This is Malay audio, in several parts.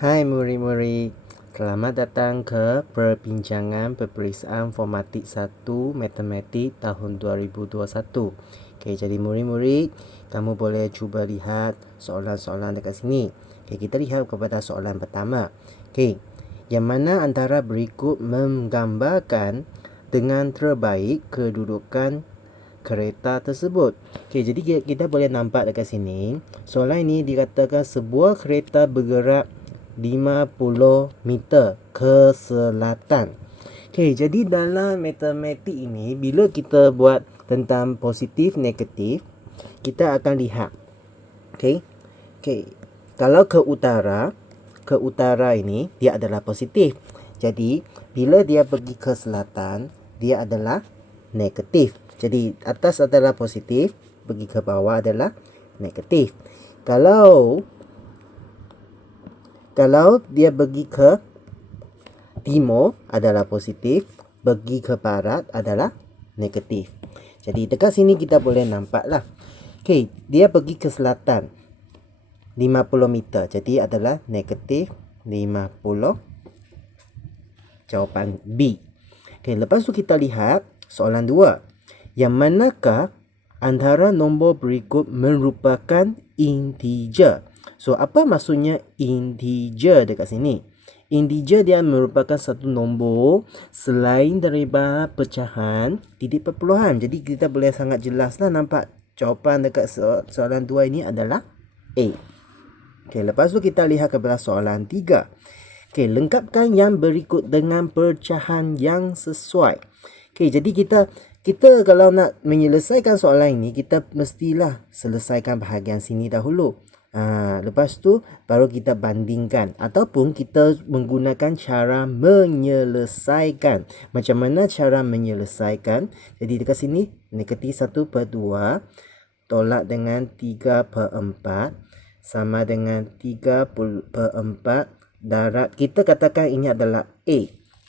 Hai murid-murid, selamat datang ke perbincangan peperiksaan formatik 1 matematik tahun 2021. Okey, jadi murid-murid, kamu boleh cuba lihat soalan-soalan dekat sini. Okey, kita lihat kepada soalan pertama. Okey, yang mana antara berikut menggambarkan dengan terbaik kedudukan kereta tersebut. Okey, jadi kita boleh nampak dekat sini, soalan ini dikatakan sebuah kereta bergerak 50 meter ke selatan. Okey, jadi dalam matematik ini, bila kita buat tentang positif, negatif, kita akan lihat. Okey. Kalau ke utara ini dia adalah positif. Jadi, bila dia pergi ke selatan, dia adalah negatif. Jadi, atas adalah positif, pergi ke bawah adalah negatif. Kalau dia pergi ke timur adalah positif, pergi ke barat adalah negatif. Jadi dekat sini kita boleh nampak lah. Okey, dia pergi ke selatan 50 meter. Jadi adalah negatif 50. Jawapan B. Okey, lepas tu kita lihat soalan 2. Yang manakah antara nombor berikut merupakan integer? So, apa maksudnya integer dekat sini? Integer dia merupakan satu nombor selain daripada pecahan titik perpuluhan. Jadi kita boleh sangat jelaslah nampak jawapan dekat soalan 2 ini adalah A. Okey, lepas tu kita lihat kepada soalan 3. Okey, lengkapkan yang berikut dengan pecahan yang sesuai. Okey, jadi kita kalau nak menyelesaikan soalan ini, kita mestilah selesaikan bahagian sini dahulu. Lepas tu baru kita bandingkan ataupun kita menggunakan cara menyelesaikan. Macam mana cara menyelesaikan? Jadi dekat sini negatif 1/2 tolak dengan 3/4 sama dengan 3/4 darab. Kita katakan ini adalah A.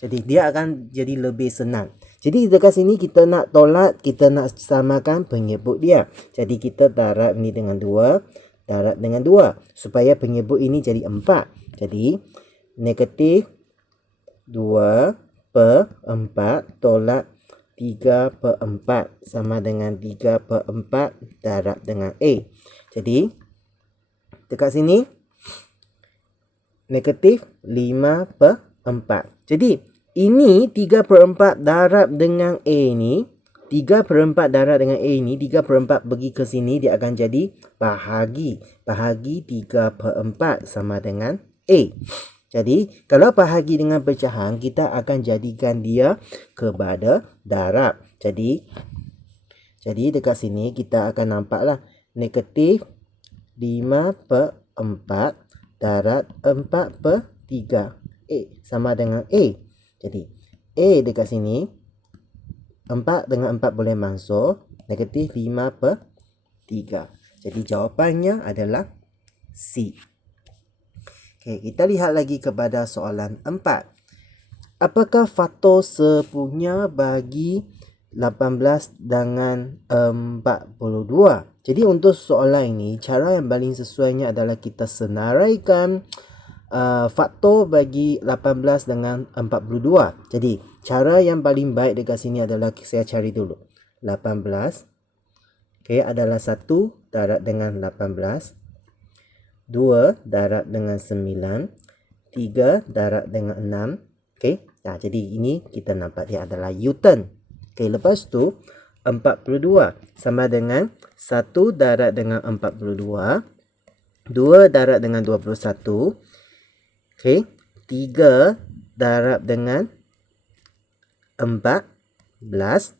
Jadi dia akan jadi lebih senang. Jadi dekat sini kita nak tolak, kita nak samakan penyebut dia. Jadi kita darab ini dengan 2, darab dengan 2 supaya penyebut ini jadi 4. Jadi negatif 2/4 tolak 3/4 sama dengan 3/4 darab dengan A. Jadi dekat sini negatif 5/4. Jadi ini 3/4 darab dengan A ni, 3/4 darab dengan A ni, 3/4 pergi ke sini, dia akan jadi bahagi 3/4 sama dengan A. Jadi kalau bahagi dengan pecahan, kita akan jadikan dia kepada darab. Jadi dekat sini kita akan nampaklah negatif 5/4 darab 4/3 A sama dengan A. Jadi A dekat sini 4 dengan 4 boleh masuk, negatif 5/3. Jadi jawapannya adalah C. Okey, kita lihat lagi kepada soalan 4. Apakah faktor sepunya bagi 18 dengan 42? Jadi untuk soalan ini, cara yang paling sesuainya adalah kita senaraikan faktor bagi 18 dengan 42. Jadi cara yang paling baik dekat sini adalah saya cari dulu 18. Okey, adalah 1 darab dengan 18, 2 darab dengan 9, 3 darab dengan 6. Okey, jadi ini kita nampak dia adalah U-turn. Okey, lepas tu 42 sama dengan 1 darab dengan 42, 2 darab dengan 21. Okey, 3 darab dengan 14.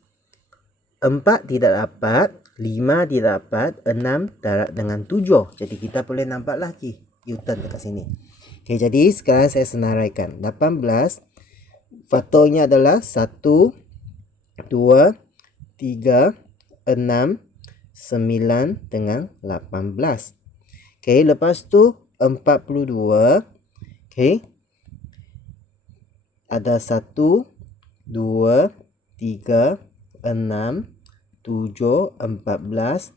4 tidak dapat, 5 tidak dapat, 6 darab dengan 7. Jadi kita boleh nampak lagi U-turn dekat sini. Okey, jadi sekarang saya senaraikan. 18 faktornya adalah 1, 2, 3, 6, 9 dengan 18. Okey, lepas tu 42. Okey, ada 1, 2, 3, 6, 7, 14,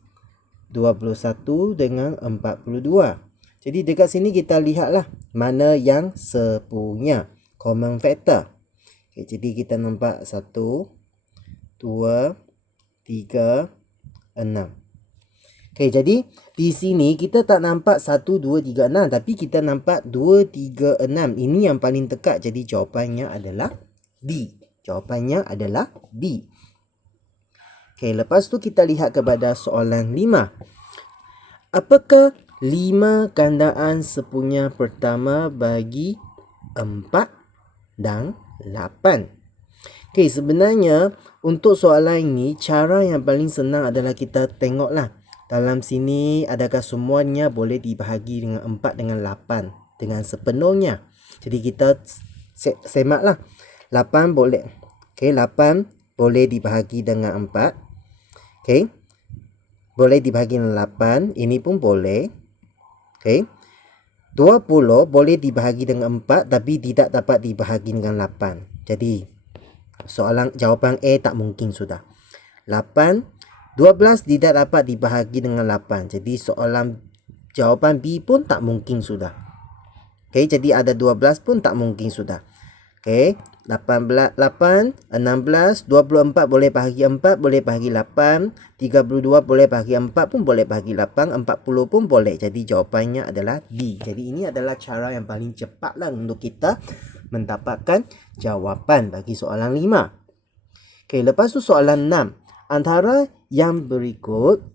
21 dengan 42. Jadi dekat sini kita lihatlah mana yang sepunya. Common factor. Okay, jadi kita nampak 1, 2, 3, 6. Okay, jadi di sini kita tak nampak 1, 2, 3, 6. Tapi kita nampak 2, 3, 6. Ini yang paling dekat. Jadi jawapannya adalah D. Jawapannya adalah D. Okay, lepas tu kita lihat kepada soalan 5. Apakah 5 gandaan sepunya pertama bagi 4 dan 8? Okay, sebenarnya untuk soalan ini, cara yang paling senang adalah kita tengoklah. Dalam sini, adakah semuanya boleh dibahagi dengan 4 dengan 8 dengan sepenuhnya. Jadi kita semaklah. 8 boleh. Okay, 8 boleh dibahagi dengan 4. Okay. Boleh dibahagi dengan 8. Ini pun boleh. Okay. 20 boleh dibahagi dengan 4 tapi tidak dapat dibahagi dengan 8. Jadi, jawapan A tak mungkin sudah. 8, 12 tidak dapat dibahagi dengan 8. Jadi jawapan B pun tak mungkin sudah. Okay, jadi ada 12 pun tak mungkin sudah. Okay, 8, 16, 24 boleh bahagi 4, boleh bahagi 8. 32 boleh bahagi 4 pun boleh bahagi 8. 40 pun boleh. Jadi jawapannya adalah D. Jadi ini adalah cara yang paling cepat lah untuk kita mendapatkan jawapan bagi soalan 5. Okay, lepas tu soalan 6. Antara yang berikut,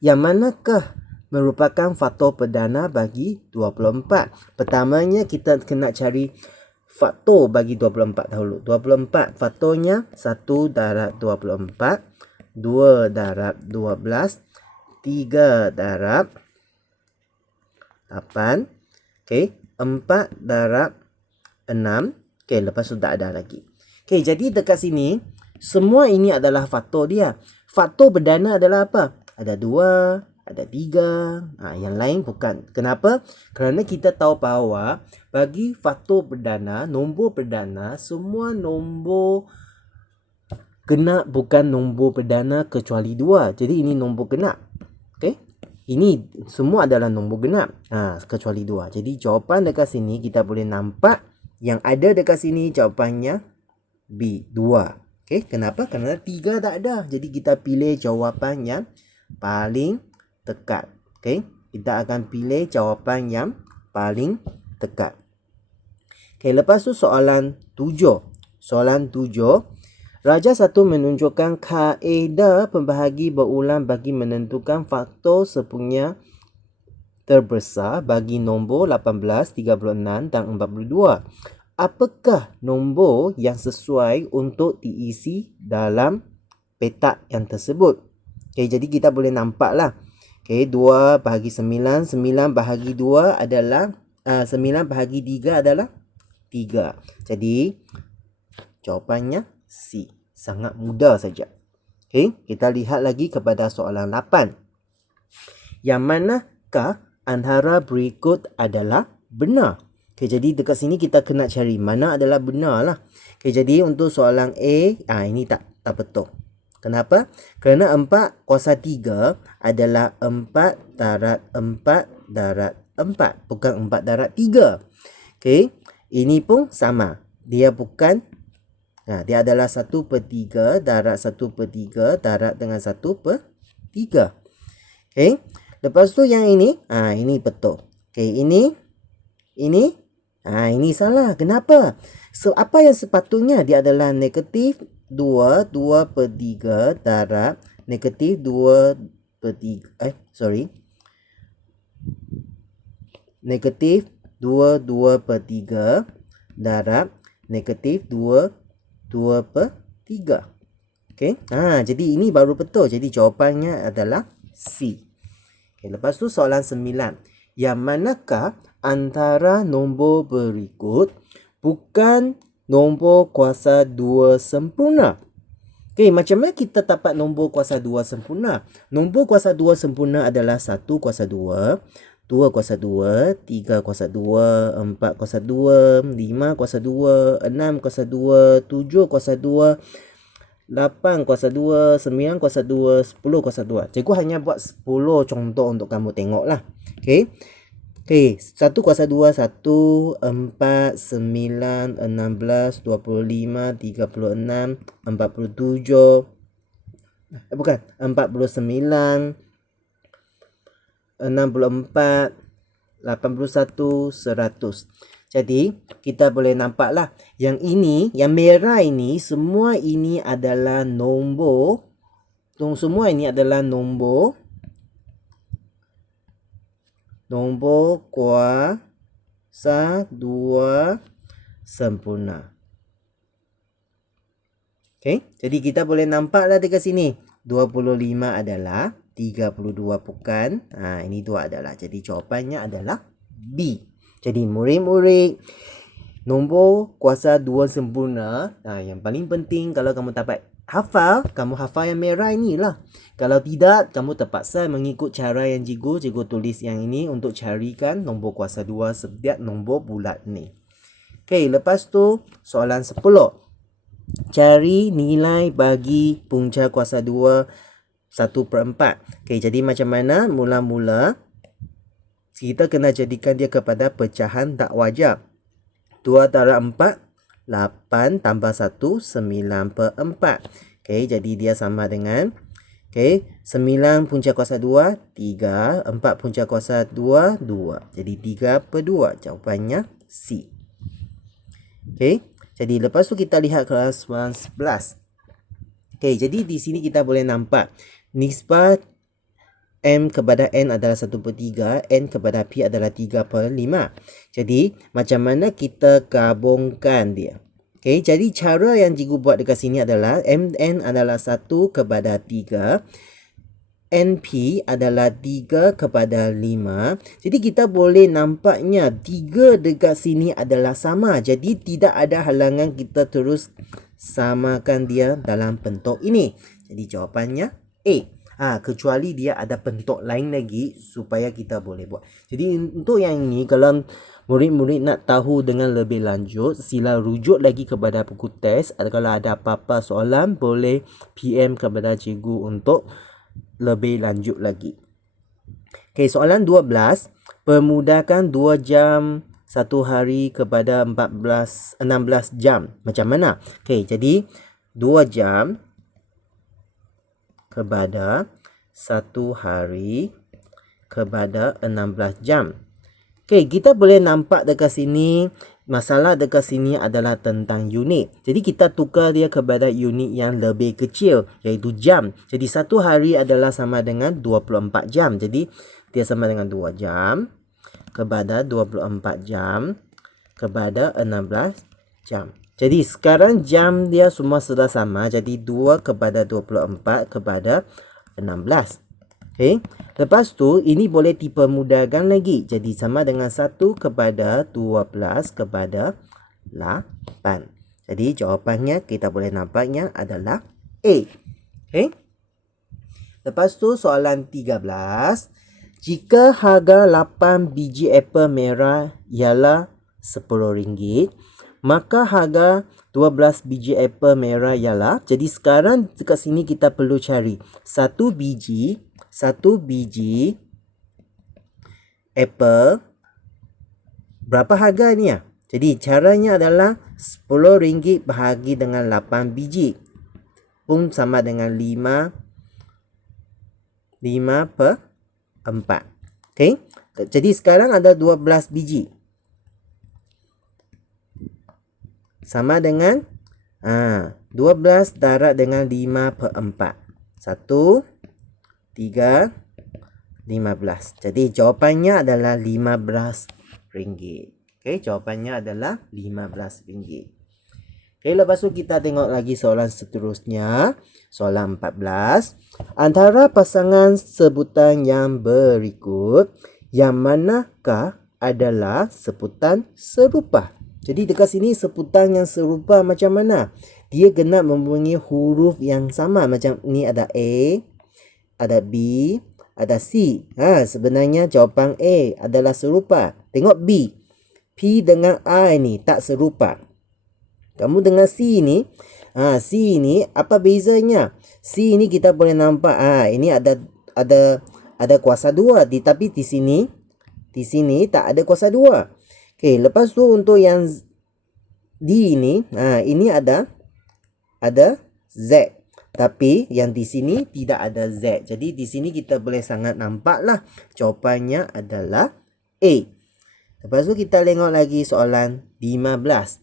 yang manakah merupakan faktor perdana bagi 24? Pertamanya kita kena cari faktor bagi 24 dahulu. 24 faktornya 1 darab 24, 2 darab 12, 3 darab 8, okay, 4 darab 6. Okay, lepas tu tak ada lagi. Okay, jadi dekat sini semua ini adalah faktor dia. Faktor perdana adalah apa? Ada 2, ada 3. Yang lain bukan. Kenapa? Kerana kita tahu bahawa bagi faktor perdana, nombor perdana, semua nombor genap bukan nombor perdana kecuali 2. Jadi ini nombor genap. Okay? Ini semua adalah nombor genap. Kecuali 2. Jadi jawapan dekat sini kita boleh nampak yang ada dekat sini jawapannya B, 2. Okay, kenapa? Kerana 3 tak ada. Jadi kita pilih jawapan yang paling dekat. Okay, kita akan pilih jawapan yang paling dekat. Okay, lepas tu soalan 7. Soalan 7. Raja 1 menunjukkan kaedah pembahagi berulang bagi menentukan faktor sepunya terbesar bagi nombor 18, 36 dan 42. Apakah nombor yang sesuai untuk diisi dalam petak yang tersebut? Okay, jadi kita boleh nampaklah. Okay, 2 bahagi 9, 9 bahagi 2 adalah 9 bahagi 3 adalah 3. Jadi jawapannya C. Sangat mudah saja. Okay, kita lihat lagi kepada soalan 8. Yang manakah antara berikut adalah benar? Okay, jadi dekat sini kita kena cari mana adalah benar lah. Okay, jadi untuk soalan A, ini tak betul. Kenapa? Kerana 4 kuasa 3 adalah 4 darab 4 darab 4. Bukan 4 darab 3. Okay, ini pun sama. Dia bukan, dia adalah 1/3 darab 1/3 darab dengan 1/3. Okay, lepas tu yang ini, ini betul. Okay, ini salah. Kenapa? So, apa yang sepatutnya? Dia adalah negatif 2/3 darab negatif 2/3. Negatif 2/3 darab negatif 2/3. Okay. Jadi ini baru betul. Jadi jawapannya adalah C. Okay, lepas tu soalan 9. Yang manakah antara nombor berikut bukan nombor kuasa 2 sempurna? Okay, macam mana kita dapat nombor kuasa 2 sempurna? Nombor kuasa 2 sempurna adalah 1 kuasa 2, 2 kuasa 2, 3 kuasa 2, 4 kuasa 2, 5 kuasa 2, 6 kuasa 2, 7 kuasa 2, 8 kuasa 2, 9 kuasa 2, 10 kuasa 2. Cikgu hanya buat 10 contoh untuk kamu tengok lah. Okay. Okey, 1 kuasa 2, 1, 4, 9, 16, 25, 36, 47, bukan, 49, 64, 81, 100. Jadi, kita boleh nampaklah yang ini, yang merah ini, semua ini adalah nombor. Semua ini adalah nombor kuasa 2 sempurna. Okey, jadi kita boleh nampaklah dekat sini. 25 adalah 32 bukan. Ini 2 adalah. Jadi jawapannya adalah B. Jadi murid-murid, nombor kuasa 2 sempurna, yang paling penting kalau kamu dapat hafal, kamu hafal yang merah inilah. Kalau tidak, kamu terpaksa mengikut cara yang cikgu tulis yang ini untuk carikan nombor kuasa 2 setiap nombor bulat ni. Okey, lepas tu soalan 10. Cari nilai bagi punca kuasa 2 1/4. Okey, jadi macam mana? Mula-mula kita kena jadikan dia kepada pecahan tak wajar. 2 darab 4, 8 tambah 1, 9/4. Okey, jadi dia sama dengan, okey, 9 punca kuasa 2, 3. 4 punca kuasa 2, 2. Jadi 3/2. Jawapannya C. Okey, jadi lepas tu kita lihat kelas 11. Okey, jadi di sini kita boleh nampak nisbah M kepada N adalah 1/3, N kepada P adalah 3/5. Jadi, macam mana kita gabungkan dia? Okey, jadi cara yang cikgu buat dekat sini adalah MN adalah 1/3, NP adalah 3/5. Jadi, kita boleh nampaknya 3 dekat sini adalah sama. Jadi, tidak ada halangan kita terus samakan dia dalam bentuk ini. Jadi, jawapannya A. Kecuali dia ada bentuk lain lagi supaya kita boleh buat. Jadi untuk yang ini, kalau murid-murid nak tahu dengan lebih lanjut, sila rujuk lagi kepada buku test. Kalau ada apa-apa soalan, boleh PM kepada cikgu untuk lebih lanjut lagi. Okey, soalan 12. Permudahkan 2 jam 1 hari kepada 16 jam. Macam mana? Okey, jadi 2 jam kepada 1 hari kepada 16 jam. Okey, kita boleh nampak dekat sini, masalah dekat sini adalah tentang unit. Jadi kita tukar dia kepada unit yang lebih kecil, iaitu jam. Jadi 1 hari adalah sama dengan 24 jam. Jadi dia sama dengan 2 jam kepada 24 jam kepada 16 jam. Jadi sekarang jam dia semua sudah sama. Jadi 2 kepada 24 kepada 16. Okey. Lepas tu ini boleh dipermudahkan lagi. Jadi sama dengan 1 kepada 12 kepada 8. Jadi jawapannya kita boleh nampaknya adalah A. Okey. Lepas tu soalan 13. Jika harga 8 biji apple merah ialah RM10, maka harga 12 biji apple merah ialah, jadi sekarang dekat sini kita perlu cari 1 biji apple berapa harga ni ya? Jadi caranya adalah RM10 bahagi dengan 8 biji pun sama dengan 5/4. Okey. Jadi sekarang ada 12 biji. Sama dengan 12 darab dengan 5/4. 1, 3, 15. Jadi jawapannya adalah RM15. Okey, jawapannya adalah RM15. Okey, lepas tu kita tengok lagi soalan seterusnya. Soalan 14. Antara pasangan sebutan yang berikut, yang manakah adalah sebutan serupa? Jadi dekat sini sebutan yang serupa macam mana? Dia kena mempunyai huruf yang sama. Macam ni ada A, ada B, ada C. Sebenarnya jawapan A adalah serupa. Tengok B. P dengan I ni tak serupa. Kamu dengan C ni, C ni apa bezanya? C ni kita boleh nampak ini ada kuasa 2, tapi di sini Di sini tak ada kuasa 2. Okey, lepas tu untuk yang D ini, ini ada Z. Tapi yang di sini tidak ada Z. Jadi di sini kita boleh sangat nampaklah jawapannya adalah A. Lepas tu kita tengok lagi soalan 15.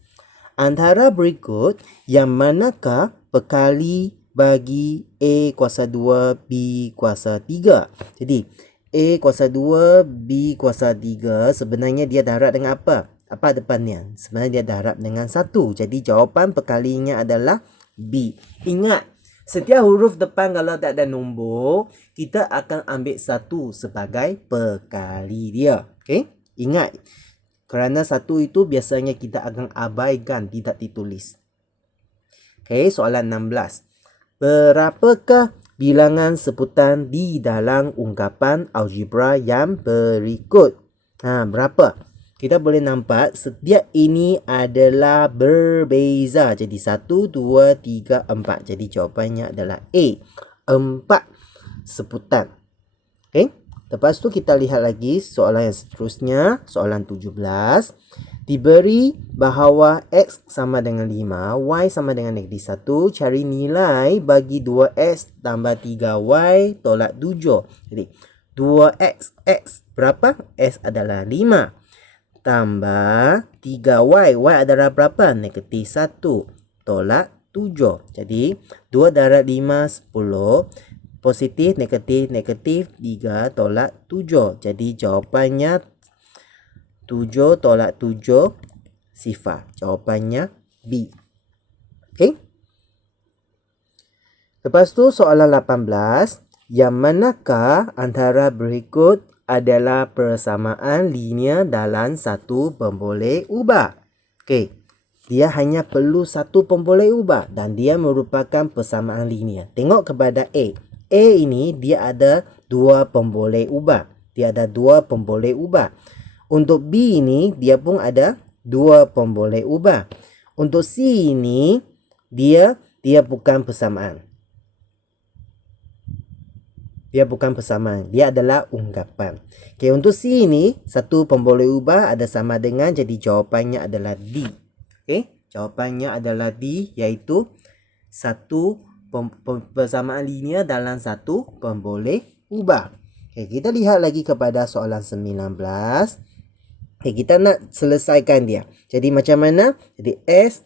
Antara berikut yang manakah perkali bagi A kuasa 2 B kuasa 3? Jadi A kuasa 2 B kuasa 3 sebenarnya dia darab dengan apa? Apa depannya? Sebenarnya dia darab dengan 1. Jadi jawapan perkalinya adalah B. Ingat, setiap huruf depan kalau tak ada nombor, kita akan ambil 1 sebagai perkali dia. Okey? Ingat, kerana 1 itu biasanya kita akan abaikan, tidak ditulis. Okey, soalan 16. Berapakah bilangan sebutan di dalam ungkapan algebra yang berikut? Berapa? Kita boleh nampak setiap ini adalah berbeza. Jadi 1, 2, 3, 4. Jadi jawapannya adalah A. 4 sebutan. Okey. Lepas tu kita lihat lagi soalan yang seterusnya. Soalan 17. Diberi bahawa X sama dengan 5, Y sama dengan -1. Cari nilai bagi 2X tambah 3Y tolak 7. Jadi 2X, X berapa? X adalah 5. Tambah 3Y, Y adalah berapa? -1 tolak 7. Jadi 2 darab 5, 10. Positif, negatif, 3 tolak 7. Jadi jawapannya 7 tolak 7 sifar. Jawapannya B. Okey. Lepas tu soalan 18. Yang manakah antara berikut adalah persamaan linear dalam satu pemboleh ubah? Okey. Dia hanya perlu satu pemboleh ubah dan dia merupakan persamaan linear. Tengok kepada A. A ini dia ada 2 pemboleh ubah. Dia ada 2 pemboleh ubah. Untuk B ini dia pun ada 2 pemboleh ubah. Untuk C ini dia bukan persamaan. Dia bukan persamaan. Dia adalah ungkapan. Okey, untuk C ini satu pemboleh ubah ada sama dengan, jadi jawapannya adalah D. Okey, jawapannya adalah D, iaitu satu persamaan linear dalam satu pemboleh ubah. Okey, kita lihat lagi kepada soalan 19. Okey, kita nak selesaikan dia. Jadi macam mana? Jadi S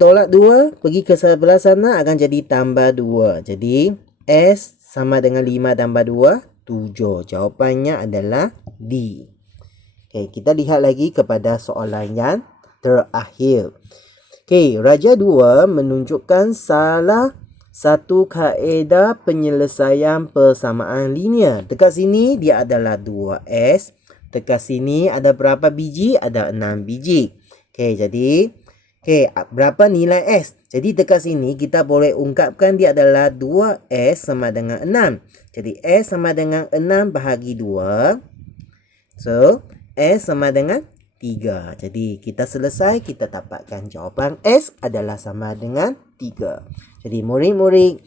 tolak 2 pergi ke sebelah sana akan jadi tambah 2. Jadi S sama dengan 5 tambah 2, 7. Jawapannya adalah D. Okey, kita lihat lagi kepada soalan yang terakhir. Okey, Raja 2 menunjukkan salah satu kaedah penyelesaian persamaan linear. Dekat sini dia adalah 2S. Dekat sini ada berapa biji? Ada 6 biji. Okey, jadi berapa nilai S? Jadi dekat sini kita boleh ungkapkan dia adalah 2S sama dengan 6. Jadi S sama dengan 6 bahagi 2. So, S sama dengan 3. Jadi kita selesai, kita dapatkan jawapan S adalah sama dengan 3. Jadi murid-murid,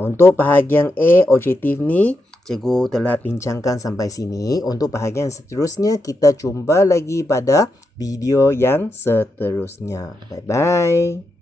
untuk bahagian A objektif ni cikgu telah bincangkan sampai sini. Untuk bahagian seterusnya kita jumpa lagi pada video yang seterusnya. Bye-bye.